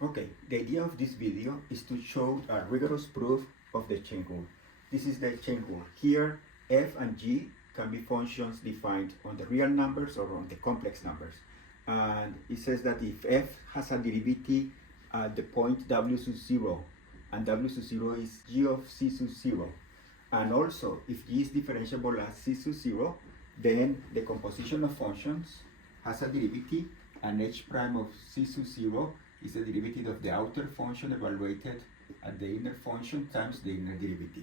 Okay, the idea of this video is to show a rigorous proof of the chain rule. This is the chain rule. Here, f and g can be functions defined on the real numbers or on the complex numbers. And it says that if f has a derivative at the point w sub 0, and w sub 0 is g of c sub 0, and also if g is differentiable as c sub 0, then the composition of functions has a derivative, and h prime of c sub 0 is the derivative of the outer function evaluated at the inner function times the inner derivative.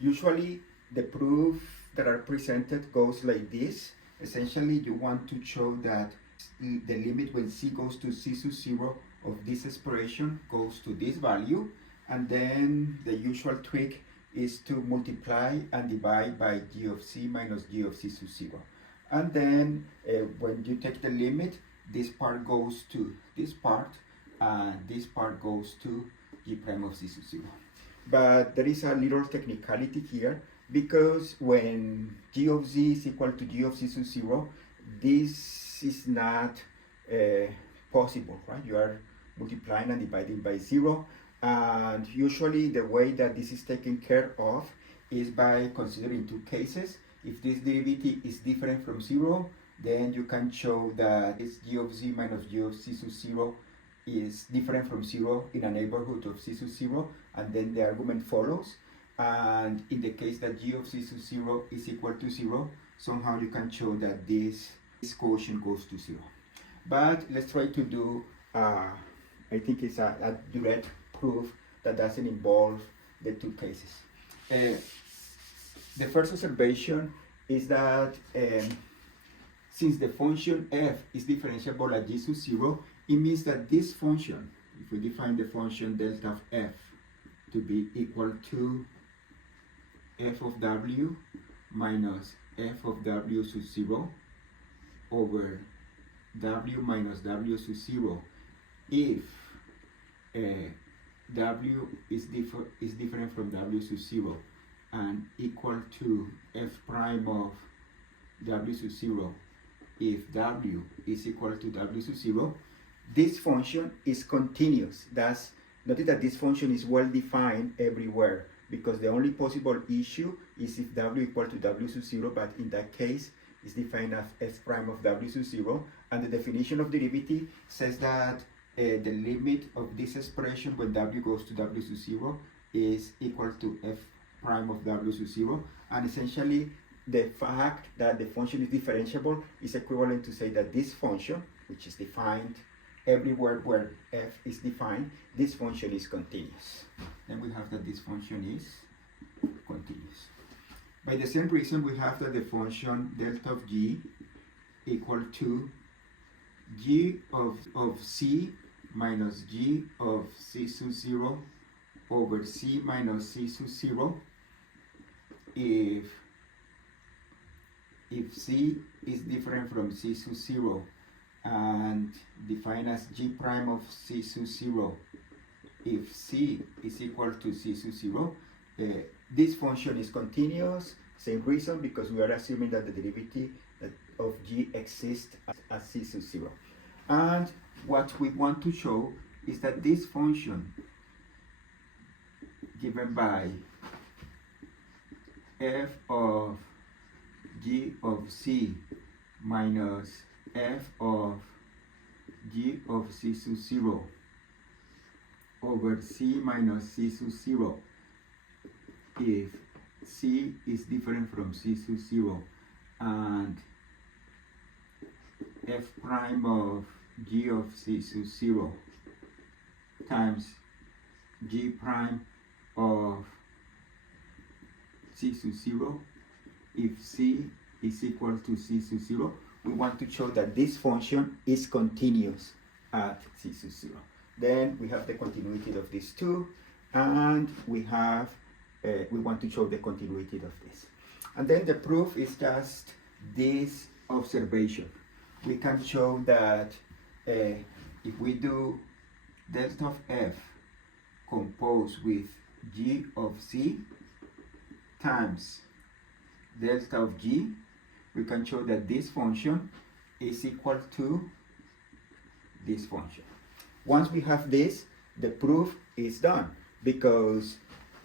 Usually, the proof that are presented goes like this. Essentially, you want to show that the limit when c goes to c sub 0 of this expression goes to this value, and then the usual trick is to multiply and divide by g of c minus g of c sub 0. And then when you take the limit, this part goes to this part, and this part goes to g prime of c sub 0. But there is a little technicality here, because when g of z is equal to g of c sub 0, this is not possible, right? You are multiplying and dividing by 0, and usually the way that this is taken care of is by considering two cases. If this derivative is different from 0, then you can show that this g of z minus g of c sub 0 is different from 0 in a neighborhood of c sub 0, and then the argument follows. And in the case that g of c sub 0 is equal to 0, somehow you can show that this quotient goes to 0. But let's try to do, I think it's a direct proof that doesn't involve the two cases. The first observation is that since the function f is differentiable at g sub 0, it means that this function, if we define the function delta of f to be equal to f of w minus f of w sub 0 over w minus w sub 0, if w is different from w sub 0 and equal to f prime of w sub 0 if w is equal to w sub 0, this function is continuous. Thus, notice that this function is well defined everywhere, because the only possible issue is if w equal to w sub 0, but in that case it's defined as f prime of w sub 0, and the definition of derivative says that the limit of this expression when w goes to w sub 0 is equal to f prime of w sub 0, and essentially the fact that the function is differentiable is equivalent to say that this function, which is defined everywhere where f is defined, this function is continuous. Then we have that this function is continuous. By the same reason, we have that the function delta of g equal to g of c minus g of c sub 0 over c minus c sub 0 if c is different from c sub 0 and defined as g prime of c sub 0 if c is equal to c sub 0. This function is continuous. Same reason, because we are assuming that the derivative of g exists as c sub 0. And what we want to show is that this function given by f of g of c minus f of g of c sub 0 over c minus c sub 0 if c is different from c sub 0 and f prime of g of c sub 0 times g prime of c sub 0 if c is equal to c sub 0. We want to show that this function is continuous at c sub 0. Then we have the continuity of these two, and we want to show the continuity of this. And then the proof is just this observation. We can show that if we do delta of f composed with g of c times delta of g, we can show that this function is equal to this function. Once we have this, the proof is done, because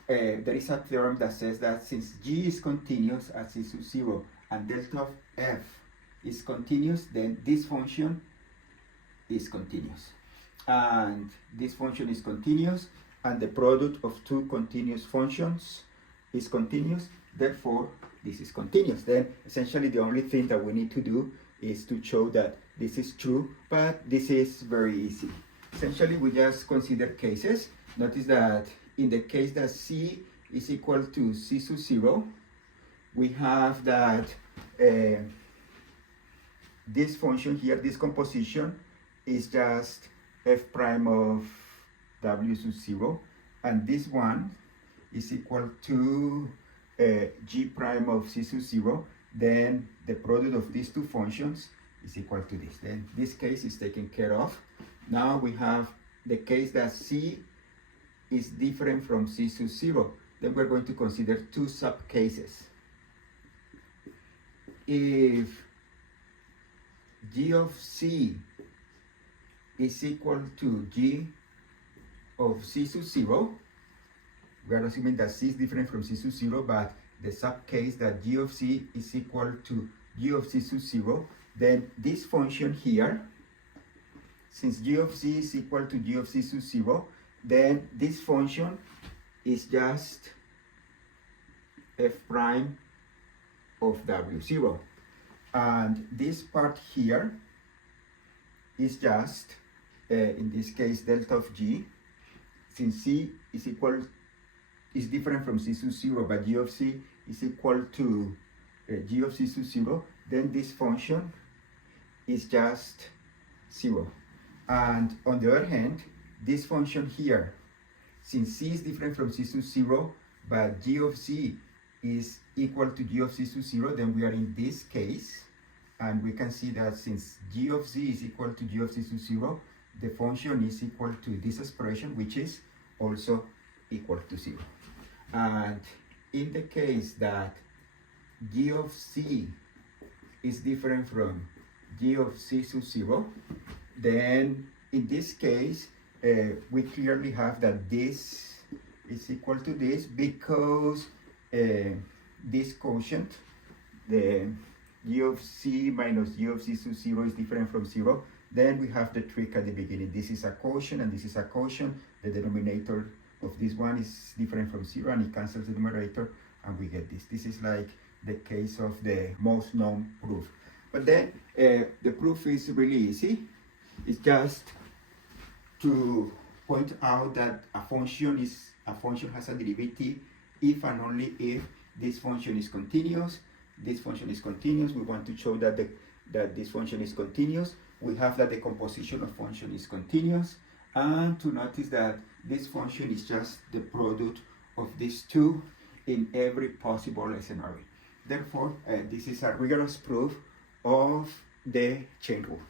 there is a theorem that says that since G is continuous at C sub 0 and delta of F is continuous, then this function is continuous. And this function is continuous, and the product of two continuous functions is continuous, therefore this is continuous. Then essentially the only thing that we need to do is to show that this is true, but this is very easy. Essentially we just consider cases. Notice that in the case that C is equal to C sub 0, we have that this function here, this composition, is just f prime of w sub 0, and this one is equal to g prime of c sub 0, then the product of these two functions is equal to this. Then this case is taken care of. Now we have the case that c is different from c sub 0. Then we're going to consider two sub-cases. If g of c is equal to g of c sub 0, we are assuming that c is different from c sub 0, but the sub-case that g of c is equal to g of c sub 0, then this function here, since g of c is equal to g of c sub 0, then this function is just f prime of w0. And this part here is just, in this case, delta of g. Since c is different from c sub 0, but g of c is equal to g of c sub 0, then this function is just 0. And on the other hand, this function here, since c is different from c sub 0, but g of c is equal to g of c sub 0, then we are in this case, and we can see that since g of c is equal to g of c sub 0, the function is equal to this expression, which is also equal to 0. And in the case that g of c is different from g of c sub 0, then in this case, we clearly have that this is equal to this, because this quotient, the g of c minus g of c sub 0, is different from 0. Then we have the trick at the beginning. This is a quotient and this is a quotient. The denominator of this one is different from 0, and it cancels the numerator, and we get this. This is like the case of the most known proof. But then the proof is really easy. It's just to point out that a function has a derivative if and only if this function is continuous. This function is continuous. We want to show that that this function is continuous. We have that the composition of function is continuous, and to notice that this function is just the product of these two in every possible scenario. Therefore, this is a rigorous proof of the chain rule.